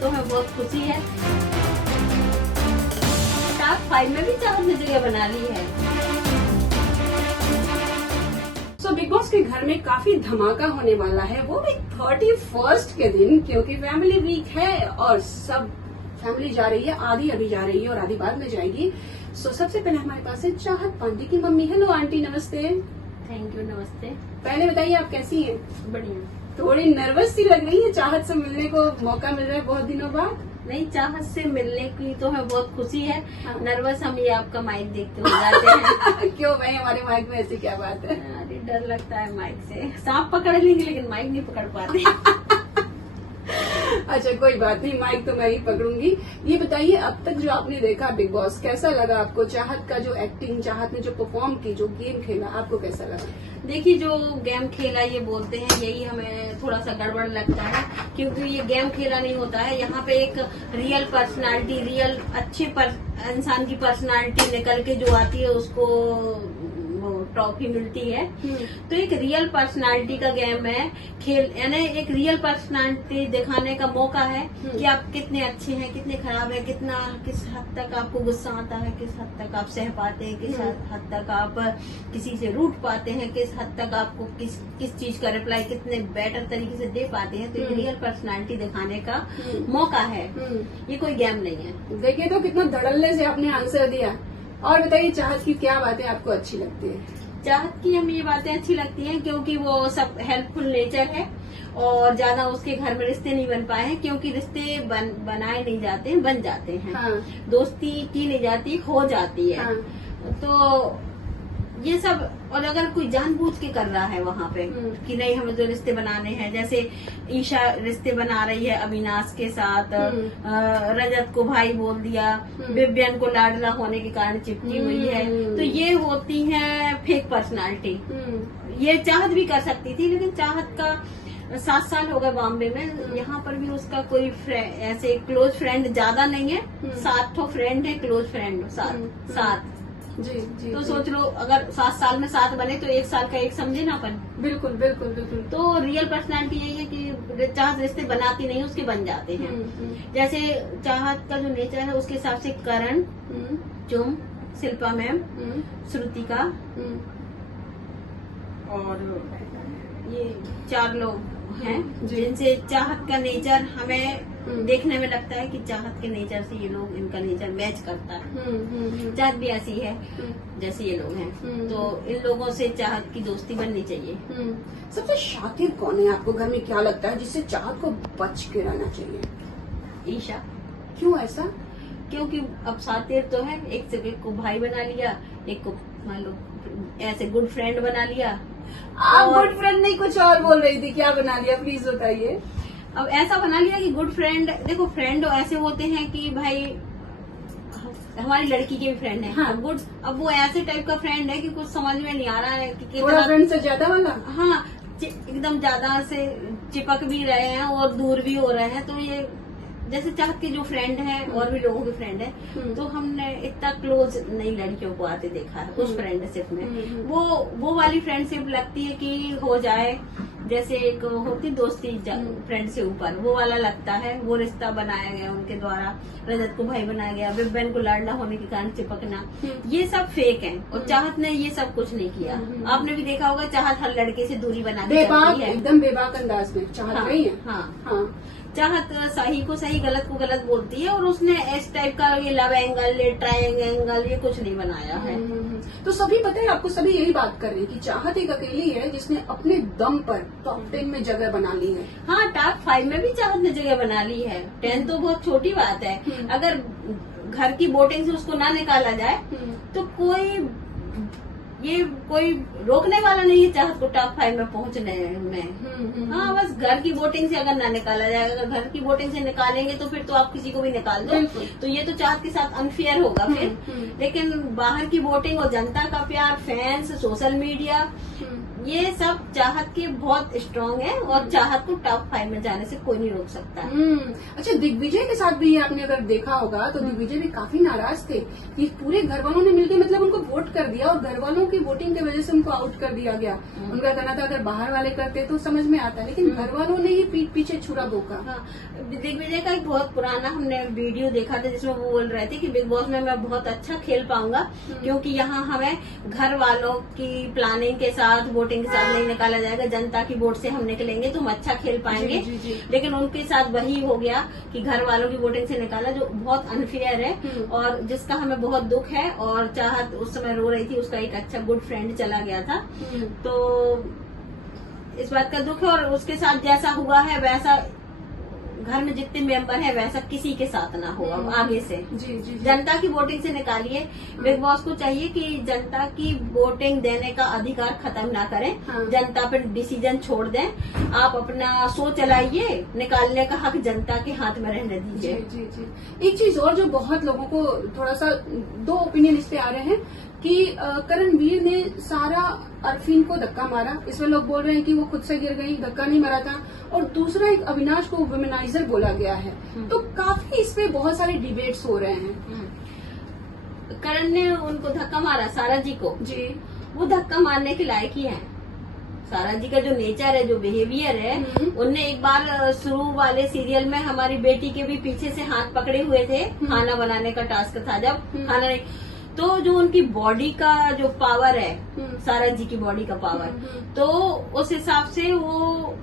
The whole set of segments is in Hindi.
तो हमें बहुत खुशी है। टॉप 5 में भी चाहत ने जगह बना ली है। तो बिग बॉस के घर में काफी धमाका होने वाला है, वो भी 31st के दिन, क्योंकि फैमिली वीक है और सब फैमिली जा रही है। आधी अभी जा रही है और आधी बाद में जाएगी। सो सबसे पहले हमारे पास है चाहत पांडे की मम्मी। हेलो आंटी, नमस्ते। थैंक यू, नमस्ते। पहले बताइए आप कैसी हैं? बढ़िया। थोड़ी नर्वस सी लग रही है, चाहत से मिलने को मौका मिल रहा है बहुत दिनों बाद। नहीं, चाहत से मिलने की तो हमें बहुत खुशी है। हाँ। नर्वस हम ये आपका माइक देखते हो जाते हैं। क्यों भाई, हमारे माइक में ऐसी क्या बात है? अरे डर लगता है माइक से। सांप पकड़ लेंगे लेकिन माइक नहीं पकड़ पाते। अच्छा कोई बात नहीं, माइक तो मैं ही पकड़ूंगी। ये बताइए, अब तक जो आपने देखा बिग बॉस, कैसा लगा आपको? चाहत का जो एक्टिंग, चाहत ने जो परफॉर्म की, जो गेम खेला, आपको कैसा लगा? देखिए, जो गेम खेला ये बोलते हैं, यही हमें थोड़ा सा गड़बड़ लगता है, क्योंकि ये गेम खेला नहीं होता है। यहाँ पे एक रियल पर्सनालिटी, रियल अच्छे इंसान की पर्सनालिटी निकल के जो आती है उसको ट्रॉफी मिलती है। तो एक रियल पर्सनालिटी का गेम है खेल, यानी एक रियल पर्सनालिटी दिखाने का मौका है कि आप कितने अच्छे हैं, कितने खराब है, किस हद तक आपको गुस्सा आता है, किस हद तक आप सह पाते हैं, किस हद तक आप किसी से रूठ पाते हैं, किस हद तक आपको किस चीज का रिप्लाई कितने बेटर तरीके से दे पाते हैं। तो एक रियल पर्सनालिटी दिखाने का मौका है, ये कोई गेम नहीं है। देखिए तो कितना धड़ल्ले से आपने आंसर दिया। और बताइए, चाहत की क्या बातें आपको अच्छी लगती है? चाहत की हमें ये बातें अच्छी लगती हैं क्योंकि वो सब हेल्पफुल नेचर है और ज्यादा उसके घर में रिश्ते नहीं बन पाए हैं, क्योंकि रिश्ते बनाए नहीं जाते, बन जाते हैं। हाँ। दोस्ती की नहीं जाती, हो जाती है। हाँ। तो ये सब, और अगर कोई जानबूझ के कर रहा है वहाँ पे कि नहीं हमें तो रिश्ते बनाने हैं, जैसे ईशा रिश्ते बना रही है अविनाश के साथ, रजत को भाई बोल दिया, विव्यन को लाडला होने के कारण चिपकी हुई है, तो ये होती है फेक पर्सनालिटी। ये चाहत भी कर सकती थी, लेकिन चाहत का 7 साल हो गए बॉम्बे में, यहाँ पर भी उसका कोई ऐसे क्लोज फ्रेंड ज्यादा नहीं है। 7 तो फ्रेंड है, क्लोज फ्रेंड 7। जी जी। तो सोच लो, अगर 7 साल में 7 बने तो 1 साल का 1 समझे ना अपन। बिल्कुल बिल्कुल बिल्कुल। तो रियल पर्सनालिटी यही है कि चाहत रिश्ते बनाती नहीं, उसके बन जाते हैं। जैसे चाहत का जो नेचर है उसके हिसाब से करण, चुम, शिल्पा मैम, श्रुतिका और ये 4 लोग हैं जिनसे चाहत का नेचर हमें देखने में लगता है कि चाहत के नेचर से ये लोग, इनका नेचर मैच करता है। चाहत भी ऐसी है जैसे ये लोग हैं, तो इन लोगों से चाहत की दोस्ती बननी चाहिए। सबसे शातिर कौन है आपको घर में? क्या लगता है जिससे चाहत को बच के रहना चाहिए? ईशा। क्यों ऐसा? क्योंकि अब शातिर तो है, एक को भाई बना लिया, एक को मान लो ऐसे गुड फ्रेंड बना लिया। आप गुड फ्रेंड नहीं, कुछ और बोल रही थी, क्या बना लिया प्लीज बताइए। अब ऐसा बना लिया कि गुड फ्रेंड, देखो फ्रेंड ऐसे होते हैं कि भाई हमारी लड़की के भी फ्रेंड है। हाँ। गुड, अब वो ऐसे टाइप का फ्रेंड है कि कुछ समझ में नहीं आ रहा है कि थोड़ा फ्रेंड से ज्यादा वाला। हाँ, एकदम ज्यादा से चिपक भी रहे हैं और दूर भी हो रहे हैं। तो ये जैसे चाहत के जो फ्रेंड है और भी लोगों के फ्रेंड है, तो हमने इतना क्लोज नई लड़कियों को आते देखा है उस फ्रेंडशिप में। वो वाली फ्रेंडशिप लगती है कि हो जाए, जैसे एक होती दोस्ती फ्रेंड से ऊपर, वो वाला लगता है। वो रिश्ता बनाया गया उनके द्वारा, रजत को भाई बनाया गया, विव्यन को लाडला होने के कारण चिपकना, ये सब फेक है। और चाहत ने ये सब कुछ नहीं किया। आपने भी देखा होगा, चाहत हर लड़के से दूरी बना के चलती है, एकदम बेबाक अंदाज में चाहत रही है। हाँ। चाहत सही को सही, गलत को गलत बोलती है, और उसने इस टाइप का ये लव एंगल, ये ट्रायंगल, ये कुछ नहीं बनाया है। तो सभी पता है आपको, सभी यही बात कर रहे हैं कि चाहत एक अकेली है जिसने अपने दम पर टॉप 10 में जगह बना ली है। हाँ, टॉप 5 में भी चाहत ने जगह बना ली है। 10 तो बहुत छोटी बात है। अगर घर की वोटिंग से उसको ना निकाला जाए तो कोई रोकने वाला नहीं है चाहत को टॉप 5 में पहुंचने में। हाँ, बस घर की वोटिंग से अगर ना निकाला जाए, अगर घर की वोटिंग से निकालेंगे तो फिर तो आप किसी को भी निकाल दो, तो ये तो चाहत के साथ अनफेयर होगा फिर। लेकिन बाहर की वोटिंग और जनता का प्यार, फैंस, सोशल मीडिया, ये सब चाहत के बहुत स्ट्रांग है और चाहत को टॉप 5 में जाने से कोई नहीं रोक सकता है। अच्छा, दिग्विजय के साथ भी आपने अगर देखा होगा तो दिग्विजय भी काफी नाराज थे कि पूरे घर वालों ने मिलकर मतलब उनको वोट कर दिया और घर वालों की वोटिंग की वजह से उनको आउट कर दिया गया। उनका कहना था अगर बाहर वाले करते तो समझ में आता, लेकिन घर वालों ने ही पीठ पीछे छुरा भोंका। हाँ, दिग्विजय का एक बहुत पुराना हमने वीडियो देखा था जिसमें वो बोल रहे थे कि बिग बॉस में मैं बहुत अच्छा खेल पाऊंगा क्योंकि यहाँ हमें घर वालों की प्लानिंग के साथ वोटिंग के साथ नहीं निकाला जाएगा, जनता की वोट से हम निकलेंगे तो हम अच्छा खेल पाएंगे। जी। लेकिन उनके साथ वही हो गया कि घर वालों की वोटिंग से निकाला, जो बहुत अनफेयर है और जिसका हमें बहुत दुख है। और चाहत उस समय रो रही थी, उसका एक अच्छा गुड फ्रेंड चला गया था, तो इस बात का दुख है। और उसके साथ जैसा हुआ है वैसा घर में जितने मेंबर हैं वैसा किसी के साथ ना हो अब आगे से। जी। जनता की वोटिंग से निकालिए। बिग बॉस को चाहिए कि जनता की वोटिंग देने का अधिकार खत्म ना करें, जनता पर डिसीजन छोड़ दें। आप अपना शो चलाइए, निकालने का हक जनता के हाथ में रहने दीजिए। जी। एक चीज और जो बहुत लोगों को थोड़ा सा दो ओपिनियन इस पे आ रहे हैं कि करणवीर ने सारा अरफीन को धक्का मारा, इसमें लोग बोल रहे हैं कि वो खुद से गिर गई, धक्का नहीं मारा था। और दूसरा एक अविनाश को वुमेनाइजर बोला गया है, तो काफी इस पे बहुत सारे डिबेट्स हो रहे हैं। करण ने उनको धक्का मारा, सारा जी को, जी वो धक्का मारने के लायक ही है। सारा जी का जो नेचर है, जो बिहेवियर है, उनने एक बार शुरू वाले सीरियल में हमारी बेटी के भी पीछे से हाथ पकड़े हुए थे, खाना बनाने का टास्क था जब खाना नहीं, तो जो उनकी बॉडी का जो पावर है, सारा जी की बॉडी का पावर, तो उस हिसाब से वो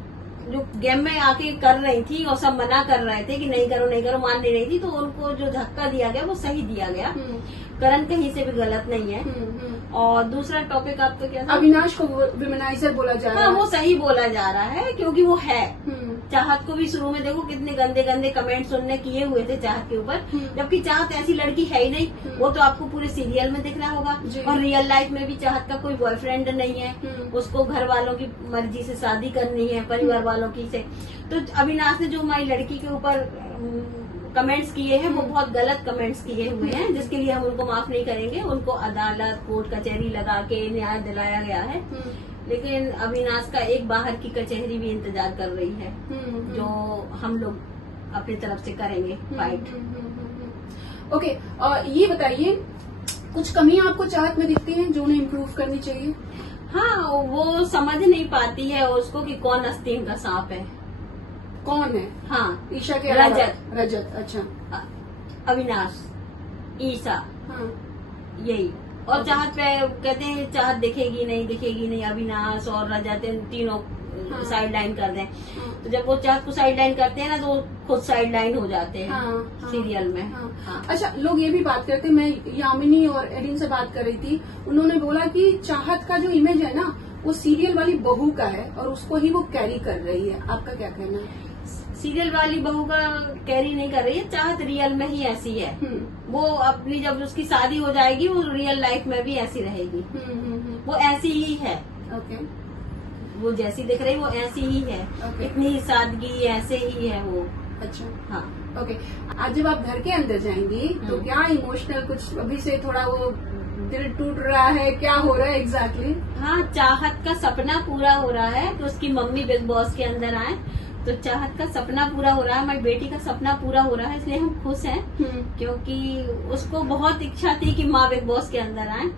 जो गेम में आके कर रही थी और सब मना कर रहे थे कि नहीं करो नहीं करो, मान नहीं रही थी, तो उनको जो धक्का दिया गया वो सही दिया गया। करण कहीं से भी गलत नहीं है। और दूसरा टॉपिक आपका क्या था? अविनाश को वुमेनाइजर बोला जा रहा है। वो सही बोला जा रहा है क्योंकि वो है। चाहत को भी शुरू में देखो कितने गंदे गंदे कमेंट्स उनने किए हुए थे चाहत के ऊपर, जबकि चाहत ऐसी लड़की है ही नहीं। वो तो आपको पूरे सीरियल में दिख रहा होगा, और रियल लाइफ में भी चाहत का कोई बॉयफ्रेंड नहीं है। उसको घर वालों की मर्जी से शादी करनी है, परिवार वालों की से। तो अविनाश ने जो हमारी लड़की के ऊपर कमेंट्स किए हैं वो बहुत गलत कमेंट्स किए हुए हैं, जिसके लिए हम उनको माफ नहीं करेंगे। उनको अदालत कोर्ट कचहरी लगा के न्याय दिलाया गया है, लेकिन अविनाश का एक बाहर की कचहरी भी इंतजार कर रही है, जो हम लोग अपनी तरफ से करेंगे फाइट। ओके, और ये बताइए कुछ कमियां आपको चाहत में दिखती हैं जो उन्हें इम्प्रूव करनी चाहिए? हाँ, वो समझ नहीं पाती है उसको कि कौन आस्तीन का सांप है। कौन है? हाँ, ईशा के रजत। अच्छा, अविनाश, ईशा, हाँ, यही। और चाहत पे कहते हैं चाहत दिखेगी नहीं, अविनाश और रजत तीनों साइड लाइन कर दें। तो जब वो चाहत को साइड लाइन करते हैं ना, तो खुद साइड लाइन हो जाते हैं सीरियल में। अच्छा, लोग ये भी बात करते हैं, मैं यामिनी और एडिन से बात कर रही थी, उन्होंने बोला कि चाहत का जो इमेज है ना वो सीरियल वाली बहू का है और उसको ही वो कैरी कर रही है। आपका क्या कहना है? सीरियल वाली बहू का कैरी नहीं कर रही है, चाहत रियल में ही ऐसी है। वो अपनी जब उसकी शादी हो जाएगी वो रियल लाइफ में भी ऐसी रहेगी। वो ऐसी ही है। ओके, वो जैसी दिख रही वो ऐसी ही है। इतनी ही सादगी, ऐसे ही है वो। अच्छा, हाँ, ओके। आज जब आप घर के अंदर जाएंगी तो क्या इमोशनल कुछ अभी से थोड़ा वो दिल टूट रहा है, क्या हो रहा है एग्जैक्टली? हाँ, चाहत का सपना पूरा हो रहा है तो उसकी मम्मी बिग बॉस के अंदर आए, तो चाहत का सपना पूरा हो रहा है, हमारी बेटी का सपना पूरा हो रहा है, इसलिए हम खुश हैं। क्योंकि उसको बहुत इच्छा थी कि माँ बिग बॉस के अंदर आए,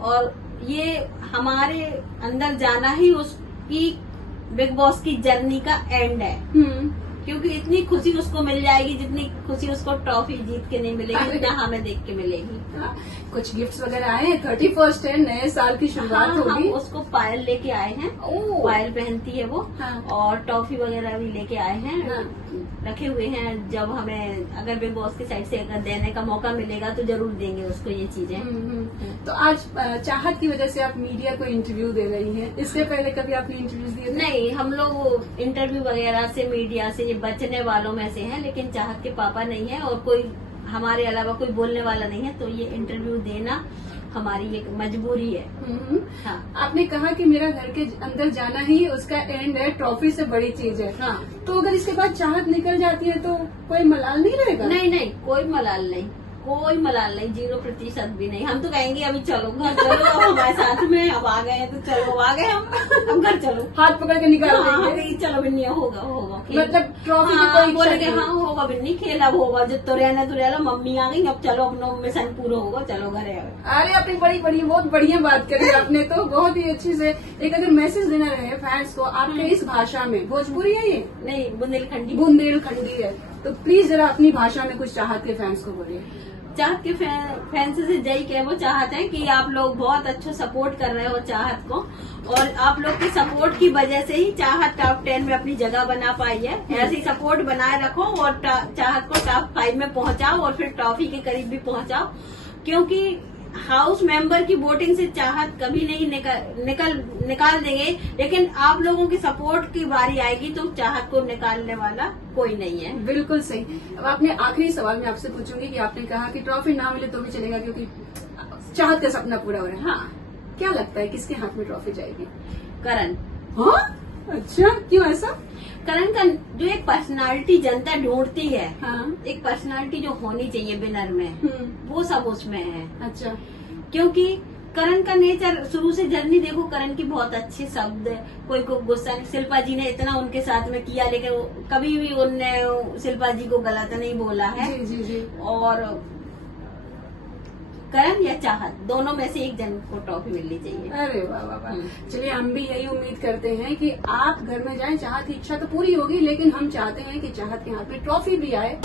और ये हमारे अंदर जाना ही उसकी बिग बॉस की जर्नी का एंड है। क्योंकि इतनी खुशी उसको मिल जाएगी जितनी खुशी उसको ट्रॉफी जीत के नहीं मिलेगी, जितना हमें देख के मिलेगी। कुछ गिफ्ट्स वगैरह आए हैं? 31st है, नए साल की शुरुआत होगी। उसको पायल लेके आए हैं, पायल पहनती है वो। और टॉफी वगैरह भी लेके आए हैं, रखे हुए हैं। जब हमें अगर बिग बॉस की साइड से अगर देने का मौका मिलेगा तो जरूर देंगे उसको ये चीजें। तो आज चाहत की वजह से आप मीडिया को इंटरव्यू दे रही हैं, इससे पहले कभी आपने इंटरव्यूज दिए थे? नहीं, हम लोग इंटरव्यू वगैरह से मीडिया से बचने वालों में से हैं, लेकिन चाहत के पापा नहीं है और कोई हमारे अलावा कोई बोलने वाला नहीं है, तो ये इंटरव्यू देना हमारी एक मजबूरी है। हाँ। आपने कहा कि मेरा घर के अंदर जाना ही उसका एंड है, ट्रॉफी से बड़ी चीज है। हाँ। तो अगर इसके बाद चाहत निकल जाती है तो कोई मलाल नहीं रहेगा? नहीं, कोई मलाल नहीं। कोई मलाल नहीं, 0% भी नहीं। हम तो कहेंगे अभी चलो घर चलो, अब हमारे साथ में अब आ गए हैं तो चलो, अब आ गए हम, अब घर चलो, हाथ पकड़ के निकाल हाँ, देंगे। चलो बिन्नी होगा होगा खेल। मतलब ट्रॉफी की हाँ, कोई बोले इच्छा कि नहीं। हाँ होगा बिन्नी खेल, अब होगा जो तो रहना तो रहना, मम्मी आ गई, अब चलो अपना मिशन पूरा होगा, चलो घर है। अरे अपनी बड़ी बड़ी बहुत बढ़िया बात करी आपने तो, बहुत ही अच्छी से। एक अगर मैसेज देना रहे फैंस को आपके इस भाषा में, भोजपुरी है ये, नहीं बुंदेलखंडी, बुंदेलखंडी है, तो प्लीज जरा अपनी भाषा में कुछ चाहत के फैंस को बोलिए। चाहत के फैंस से जय के वो चाहते हैं कि आप लोग बहुत अच्छा सपोर्ट कर रहे हो चाहत को, और आप लोग के सपोर्ट की वजह से ही चाहत टॉप 10 में अपनी जगह बना पाई है। ऐसे ही सपोर्ट बनाए रखो और चाहत को टॉप 5 में पहुंचाओ और फिर ट्रॉफी के करीब भी पहुंचाओ, क्योंकि हाउस मेंबर की वोटिंग से चाहत कभी नहीं निकाल देंगे, लेकिन आप लोगों की सपोर्ट की बारी आएगी तो चाहत को निकालने वाला कोई नहीं है। बिल्कुल सही। अब आपने आखिरी सवाल मैं आपसे पूछूंगी कि आपने कहा कि ट्रॉफी ना मिले तो भी चलेगा क्योंकि चाहत का सपना पूरा हो रहा है। हाँ, क्या लगता है किसके हाथ में ट्रॉफी जाएगी? करण। हाँ, अच्छा, क्यों ऐसा? करण का जो एक पर्सनालिटी जनता ढूंढती है, हाँ, एक पर्सनालिटी जो होनी चाहिए विनर में, वो सब उसमें है। अच्छा, क्योंकि करण का नेचर शुरू से जर्नी देखो, करण की बहुत अच्छे शब्द, कोई को गुस्सा नहीं। शिल्पा जी ने इतना उनके साथ में किया, लेकिन कभी भी उनने शिल्पा जी को गलत नहीं बोला है। जी जी जी। और करण या चाहत, दोनों में से एक जन को ट्रॉफी मिलनी चाहिए। अरे वाह वाह वाह। चलिए, हम भी यही उम्मीद करते हैं कि आप घर में जाएं, चाहत की इच्छा तो पूरी होगी, लेकिन हम चाहते हैं कि चाहत के हाथ में ट्रॉफी भी आए।